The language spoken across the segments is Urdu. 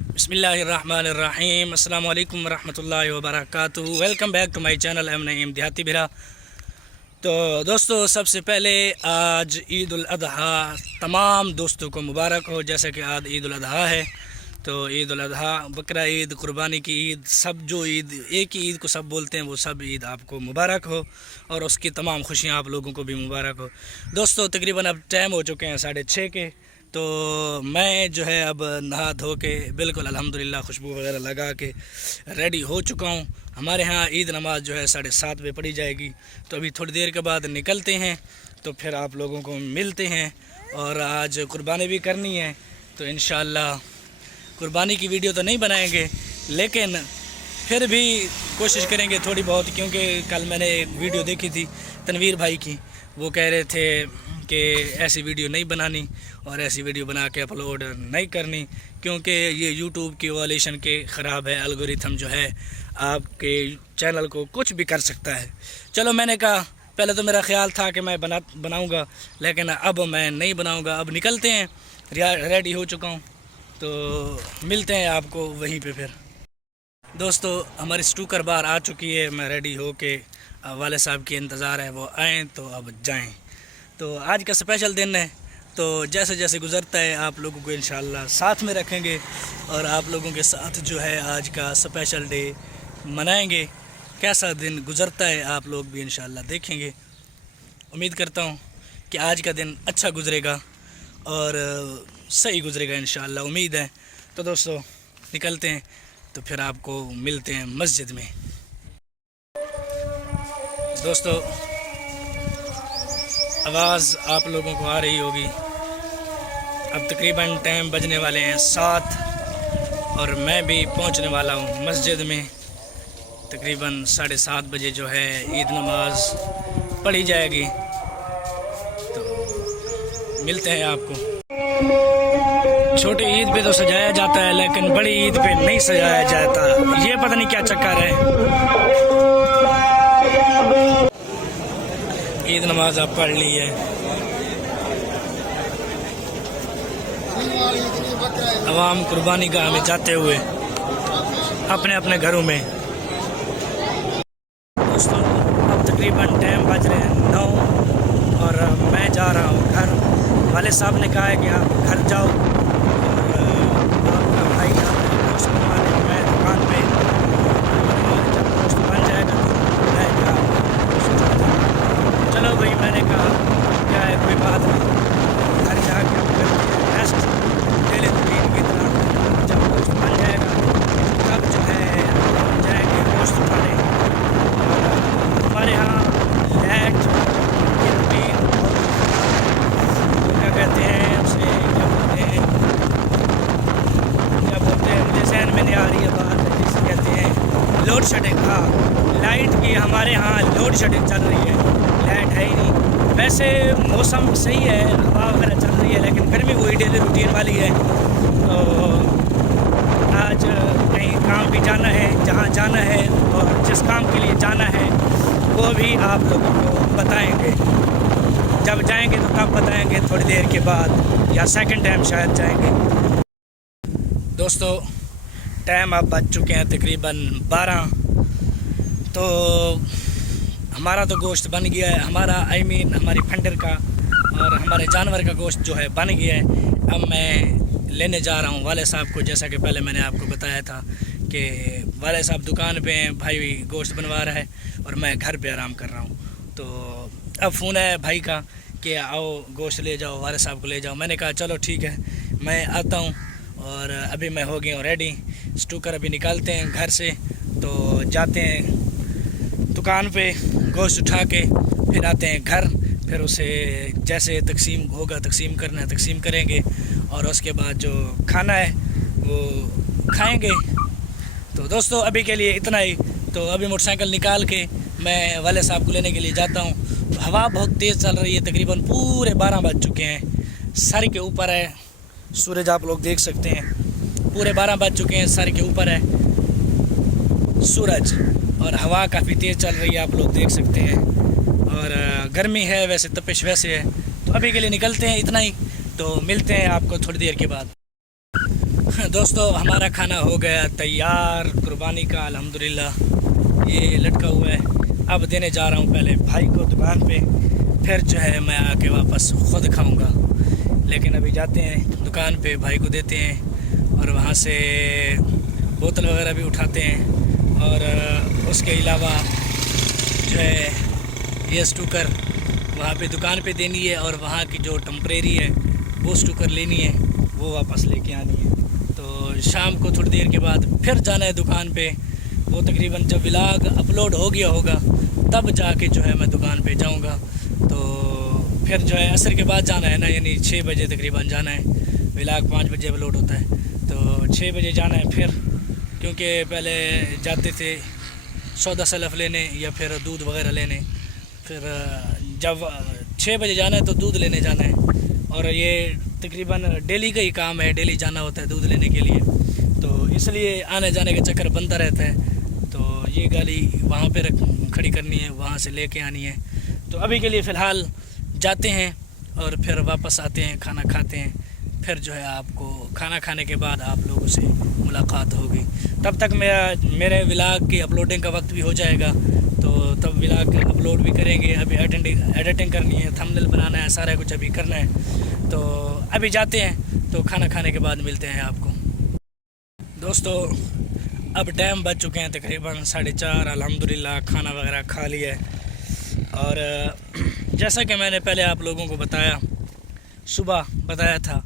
بسم اللہ الرحمن الرحیم، السلام علیکم ورحمۃ اللہ وبرکاتہ۔ Welcome back to my channel M Naeem Dehati Bhera. تو دوستو، سب سے پہلے آج عید الاضحیٰ تمام دوستوں کو مبارک ہو۔ جیسا کہ آج عید الاضحیٰ ہے، تو عید الاضحیٰ، بقرہ عید، قربانی کی عید، سب جو عید ایک ہی عید کو سب بولتے ہیں، وہ سب عید آپ کو مبارک ہو اور اس کی تمام خوشیاں آپ لوگوں کو بھی مبارک ہو۔ دوستو، تقریباً اب ٹائم ہو چکے ہیں 6:30 کے، تو میں جو ہے اب نہا دھو کے بالکل الحمدللہ خوشبو وغیرہ لگا کے ریڈی ہو چکا ہوں۔ ہمارے ہاں عید نماز جو ہے 7:30 بجے پڑھی جائے گی، تو ابھی تھوڑی دیر کے بعد نکلتے ہیں، تو پھر آپ لوگوں کو ملتے ہیں۔ اور آج قربانی بھی کرنی ہے، تو انشاءاللہ قربانی کی ویڈیو تو نہیں بنائیں گے، لیکن پھر بھی کوشش کریں گے تھوڑی بہت، کیونکہ کل میں نے ایک ویڈیو دیکھی تھی تنویر بھائی کی، وہ کہہ رہے تھے کہ ایسی ویڈیو نہیں بنانی اور ایسی ویڈیو بنا کے اپلوڈ نہیں کرنی، کیونکہ یہ یوٹیوب کی والیشن کے خراب ہے، الگوریتھم جو ہے آپ کے چینل کو کچھ بھی کر سکتا ہے۔ چلو، میں نے کہا پہلے تو میرا خیال تھا کہ میں بناؤں گا، لیکن اب میں نہیں بناؤں گا۔ اب نکلتے ہیں، ریڈی ہو چکا ہوں، تو ملتے ہیں آپ کو وہیں پہ۔ پھر دوستو، ہماری سٹوکر بار آ چکی ہے، میں ریڈی ہو کے والد صاحب کی انتظار ہے، وہ آئیں تو اب جائیں۔ تو آج کا اسپیشل دن ہے، تو جیسے جیسے گزرتا ہے آپ لوگوں کو انشاءاللہ ساتھ میں رکھیں گے، اور آپ لوگوں کے ساتھ جو ہے آج کا اسپیشل ڈے منائیں گے۔ کیسا دن گزرتا ہے آپ لوگ بھی انشاءاللہ دیکھیں گے۔ امید کرتا ہوں کہ آج کا دن اچھا گزرے گا اور صحیح گزرے گا انشاءاللہ، امید ہے۔ تو دوستو، نکلتے ہیں، تو پھر آپ کو ملتے ہیں مسجد میں۔ دوستو، آواز آپ لوگوں کو آ رہی ہوگی، اب تقریباً ٹائم بجنے والے ہیں 7، اور میں بھی پہنچنے والا ہوں مسجد میں۔ تقریباً 7:30 بجے جو ہے عید نماز پڑھی جائے گی، تو ملتے ہیں آپ کو۔ چھوٹی عید پہ تو سجایا جاتا ہے، لیکن بڑی عید پہ نہیں سجایا جاتا، یہ پتہ نہیں کیا چکر ہے۔ عید نماز آپ پڑھ لی ہے، عوام قربانی گاہ میں جاتے ہوئے اپنے اپنے گھروں میں۔ دوستوں، اب تقریباً ٹائم بج رہے ہیں 9، اور میں جا رہا ہوں گھر۔ والد صاحب نے کہا ہے کہ آپ گھر جاؤ، اور آپ کا بھائی گوشت بنوانے، میں دکان پہ، اور جب گوشت بن جائے گا تو میں گا۔ چلو بھائی، میں نے کہا کیا ہے، کوئی بات نہیں، گھر جا کے ریسٹ لے لے دین کی طرح۔ جب گوشت بن جائے گا تب جو ہے ہم جائیں گے گوشت اٹھانے۔ ہمارے ہاں لائٹ کی روٹین کیا کہتے ہیں اسے، کیا بولتے ہیں مجھے ذہن میں نہیں آ رہی ہے بات، جسے کہتے ہیں لوڈ شیڈنگ۔ ہاں، لائٹ کی ہمارے ہاں لوڈ شیڈنگ چل رہی ہے، لائٹ ہے ہی نہیں۔ ویسے موسم صحیح ہے، ہوا وغیرہ چل رہی ہے، لیکن گرمی وہی ڈیلی روٹین والی ہے۔ تو آج کہیں کام بھی جانا ہے، جہاں جانا ہے اور جس کام کے لیے جانا ہے وہ بھی آپ لوگوں کو بتائیں گے۔ جب جائیں گے تو تب بتائیں گے، تھوڑی دیر کے بعد یا سیکنڈ ٹائم شاید جائیں گے۔ دوستو، ٹائم اب بج چکے ہیں تقریباً 12، تو ہمارا تو گوشت بن گیا ہے، ہمارا ہماری پھنڈر کا اور ہمارے جانور کا گوشت جو ہے بن گیا ہے۔ اب میں لینے جا رہا ہوں والد صاحب کو، جیسا کہ پہلے میں نے آپ کو بتایا تھا کہ والد صاحب دکان پہ ہیں، بھائی گوشت بنوا رہا ہے اور میں گھر پہ آرام کر رہا ہوں۔ تو اب فون ہے بھائی کا کہ آؤ گوشت لے جاؤ، والد صاحب کو لے جاؤ۔ میں نے کہا چلو ٹھیک ہے، میں آتا ہوں، اور ابھی میں ہو گیا ہوں ریڈی۔ سٹوکر ابھی نکالتے ہیں گھر سے، تو جاتے ہیں دکان پہ، گوشت اٹھا کے پھر آتے ہیں گھر، پھر اسے جیسے تقسیم ہوگا، تقسیم کرنا ہے تقسیم کریں گے، اور اس کے بعد جو کھانا ہے وہ کھائیں گے۔ تو دوستو، ابھی کے لیے اتنا ہی۔ تو ابھی موٹر سائیکل نکال کے میں والد صاحب کو لینے کے لیے جاتا ہوں۔ ہوا بہت تیز چل رہی ہے، تقریباً پورے 12 بج چکے ہیں، سر کے اوپر ہے سورج، آپ لوگ دیکھ سکتے ہیں، پورے 12 بج چکے ہیں، سر کے اوپر ہے سورج، اور ہوا کافی تیز چل رہی ہے، آپ لوگ دیکھ سکتے ہیں، اور گرمی ہے، ویسے تپش ویسے ہے۔ تو ابھی کے لیے نکلتے ہیں اتنا ہی، تو ملتے ہیں آپ کو تھوڑی دیر کے بعد۔ دوستو ہمارا کھانا ہو گیا تیار قربانی کا الحمدللہ، یہ لٹکا ہوا ہے، اب دینے جا رہا ہوں پہلے بھائی کو دکان پہ، پھر جو ہے میں آ کے واپس خود کھاؤں گا، لیکن ابھی جاتے ہیں دکان پہ، بھائی کو دیتے ہیں اور وہاں سے بوتل وغیرہ بھی اٹھاتے ہیں، اور اس کے علاوہ جو ہے یہ اسٹوکر وہاں پہ دکان پہ دینی ہے، اور وہاں کی جو ٹمپریری ہے وہ اسٹوکر لینی ہے، وہ واپس لے کے آنی ہے۔ تو شام کو تھوڑی دیر کے بعد پھر جانا ہے دکان پہ، وہ تقریباً جب ولاگ اپلوڈ ہو گیا ہوگا تب جا کے جو ہے میں دکان پہ جاؤں گا۔ تو پھر جو ہے عصر کے بعد جانا ہے نا، یعنی 6 بجے تقریباً جانا ہے، ولاگ 5 بجے اپلوڈ ہوتا ہے، تو 6 بجے جانا ہے پھر، کیونکہ پہلے جاتے تھے سودا سلف لینے یا پھر دودھ وغیرہ لینے، پھر جب 6 بجے جانا ہے تو دودھ لینے جانا ہے، اور یہ تقریباً ڈیلی کا ہی کام ہے، ڈیلی جانا ہوتا ہے دودھ لینے کے لیے، تو اس لیے آنے جانے کا چکر بنتا رہتا ہے۔ تو یہ گاڑی وہاں پہ کھڑی کرنی ہے، وہاں سے لے کے آنی ہے، تو ابھی کے لیے فی الحال جاتے ہیں اور پھر واپس آتے ہیں، کھانا کھاتے ہیں، پھر جو ہے آپ کو کھانا کھانے کے بعد آپ لوگوں سے ملاقات ہوگی، تب تک میرے ولاگ کی اپلوڈنگ کا وقت بھی ہو جائے گا، تو تب ولاگ اپلوڈ بھی کریں گے، ابھی ایڈیٹنگ کرنی ہے، تھمبنیل بنانا ہے، سارا کچھ ابھی کرنا ہے، تو ابھی جاتے ہیں، تو کھانا کھانے کے بعد ملتے ہیں آپ کو۔ دوستو اب ٹائم بج چکے ہیں تقریباً 4:30، الحمدللہ کھانا وغیرہ کھا لیا ہے، اور جیسا کہ میں نے پہلے آپ لوگوں کو بتایا، صبح بتایا تھا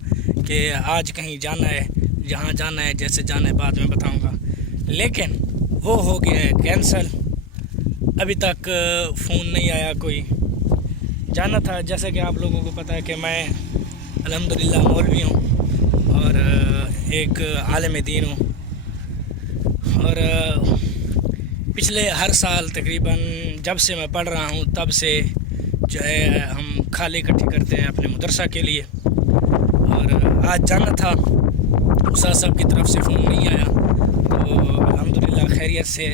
کہ آج کہیں جانا ہے، جہاں جانا ہے، جیسے جانا ہے بعد میں بتاؤں گا، لیکن وہ ہو گیا ہے کینسل، ابھی تک فون نہیں آیا کوئی۔ جانا تھا، جیسا کہ آپ لوگوں کو پتہ ہے کہ میں الحمدللہ مولوی ہوں اور ایک عالم دین ہوں، اور پچھلے ہر سال تقریباً جب سے میں پڑھ رہا ہوں تب سے جو ہے ہم کھالے اکٹھے کرتے ہیں اپنے مدرسہ کے لیے، اور آج جانا تھا، استاد صاحب کی طرف سے فون نہیں آیا، تو الحمدللہ خیریت سے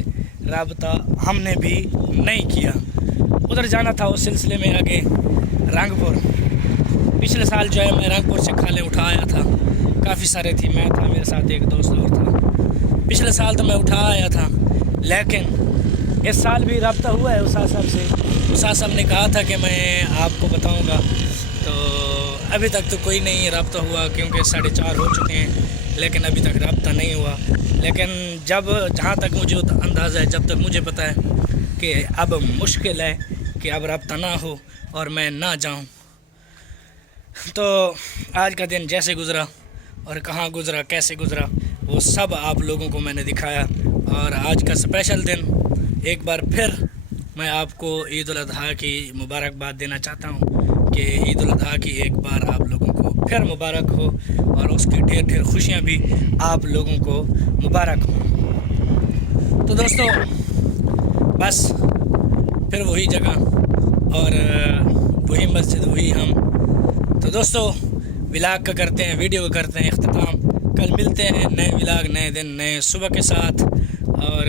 رابطہ ہم نے بھی نہیں کیا۔ ادھر جانا تھا اس سلسلے میں آگے رنگ پور، پچھلے سال جو ہے میں رنگ پور سے کھالیں اٹھا آیا تھا، کافی سارے تھی، میں تھا، میرے ساتھ ایک دوست اور تھا، پچھلے سال تو میں اٹھا آیا تھا، لیکن اس سال بھی رابطہ ہوا ہے استاد صاحب سے، استاد صاحب نے کہا تھا کہ میں آپ کو بتاؤں گا، تو ابھی تک تو کوئی نہیں رابطہ ہوا، کیونکہ 4:30 ہو چکے ہیں، لیکن ابھی تک رابطہ نہیں ہوا، لیکن جہاں تک مجھے اندازہ ہے، جب تک مجھے پتہ ہے کہ اب مشکل ہے کہ اب رابطہ نہ ہو اور میں نہ جاؤں، تو آج کا دن جیسے گزرا اور کہاں گزرا، کیسے گزرا، وہ سب آپ لوگوں کو میں نے دکھایا، اور آج کا اسپیشل دن ایک بار پھر میں آپ کو عید الاضحیٰ کی مبارکباد دینا چاہتا ہوں کہ عید الاضحیٰ کی ایک بار آپ لوگوں کو پھر مبارک ہو، اور اس کی ڈھیر ڈھیر خوشیاں بھی آپ لوگوں کو مبارک ہوں۔ تو دوستو بس پھر وہی جگہ اور وہی مسجد، وہی ہم، تو دوستو ولاگ کا کرتے ہیں، ویڈیو کا کرتے ہیں اختتام، کل ملتے ہیں نئے ولاگ، نئے دن، نئے صبح کے ساتھ، اور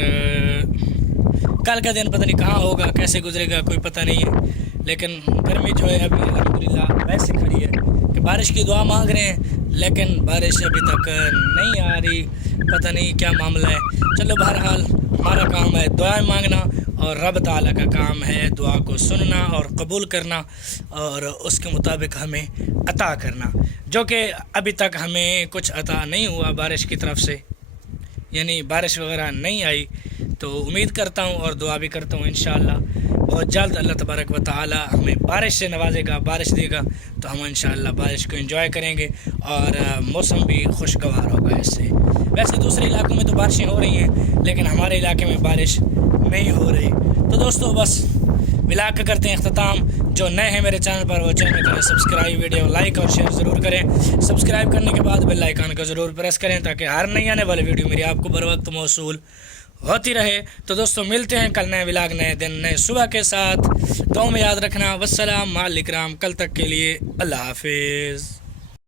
کل کا دن پتہ نہیں کہاں ہوگا، کیسے گزرے گا، کوئی پتہ نہیں ہے، لیکن گرمی جو ہے ابھی الحمدللہ ویسے کھڑی ہے کہ بارش کی دعا مانگ رہے ہیں، لیکن بارش ابھی تک نہیں آ رہی، پتہ نہیں کیا معاملہ ہے۔ چلو بہرحال ہمارا کام ہے دعائیں مانگنا، اور رب تعالیٰ کا کام ہے دعا کو سننا اور قبول کرنا، اور اس کے مطابق ہمیں عطا کرنا، جو کہ ابھی تک ہمیں کچھ عطا نہیں ہوا بارش کی طرف سے، یعنی بارش وغیرہ نہیں آئی، تو امید کرتا ہوں اور دعا بھی کرتا ہوں انشاءاللہ بہت جلد اللہ تبارک و تعالی ہمیں بارش سے نوازے گا، بارش دے گا، تو ہم انشاءاللہ بارش کو انجوائے کریں گے، اور موسم بھی خوشگوار ہوگا اس سے۔ ویسے دوسرے علاقوں میں تو بارشیں ہو رہی ہیں، لیکن ہمارے علاقے میں بارش نہیں ہو رہی۔ تو دوستو بس ولاگ کا کرتے ہیں اختتام، جو نئے ہیں میرے چینل پر وہ چینل کریں سبسکرائب، ویڈیو لائک اور شیئر ضرور کریں، سبسکرائب کرنے کے بعد بیل آئیکن کو ضرور پریس کریں تاکہ ہر نئی آنے والی ویڈیو میری آپ کو بر وقت موصول ہوتی رہے۔ تو دوستو ملتے ہیں کل نئے ولاگ، نئے دن، نئے صبح کے ساتھ، دعاؤں میں یاد رکھنا، والسلام مع الاکرام، کل تک کے لیے اللہ حافظ۔